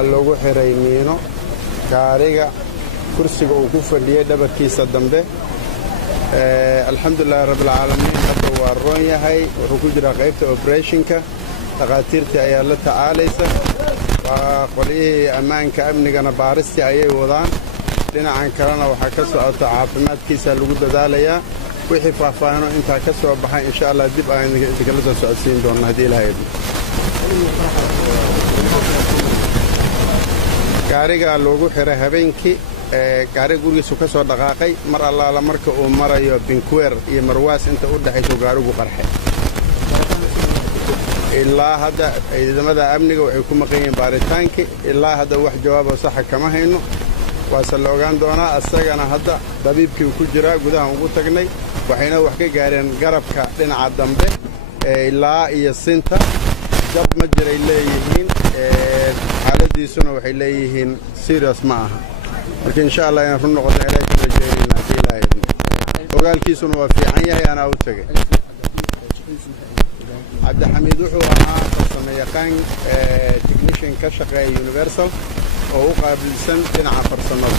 waxaa loogu xiray miino gaariga kursiga uu ku fadhiyey dhabarkiisa dambe alxamdulillahi rabbil caalamiin hadda waa roon yahay wuxuu ku jiraa qaybta operationka dhaqaatiirtii ayaa la tacaalaysa waa qolyihii ammaanka amnigana baaristii ayay wadaan dhinacan kalena waxaa ka socota caafimaadkiisa lagu dadaalayaa wixii faahfaahino intaa ka soo baxay insha Allah dib aan idinkala soo socodsiin doonno haddii ilaahay gaariga loogu xiray habeenkii gaariga gurigiisu ka soo dhaqaaqay mar allaala marka uu marayo Binkuwer iyo Marwaas inta u dhaxayso gaarigu qarxay ilaa hadda ciidamada amniga waxay ku maqan yihiin baaritaankii ilaa hadda wax jawaab oo sax kama hayno waase la ogaan doonaa asagana hadda dabiibkii uu ku jiraa gudaha ugu tagnay waxayna wax ka gaareen garabka dhinaca dambe ilaa iyo sinta jab ma jiray leeyihiin xaaladiisuna waxay leeyihiin serious ma aha marka insha Allah inaan run noqono ilaahay ku rajeeyna ilaahay ogaalkiisuna waa fiican yahay ana u tagay عبد الحميد wuxuu ahaa farsamayaqaan technician ka shaqeeya Universal oo u qaabilsan dhinaca farsamada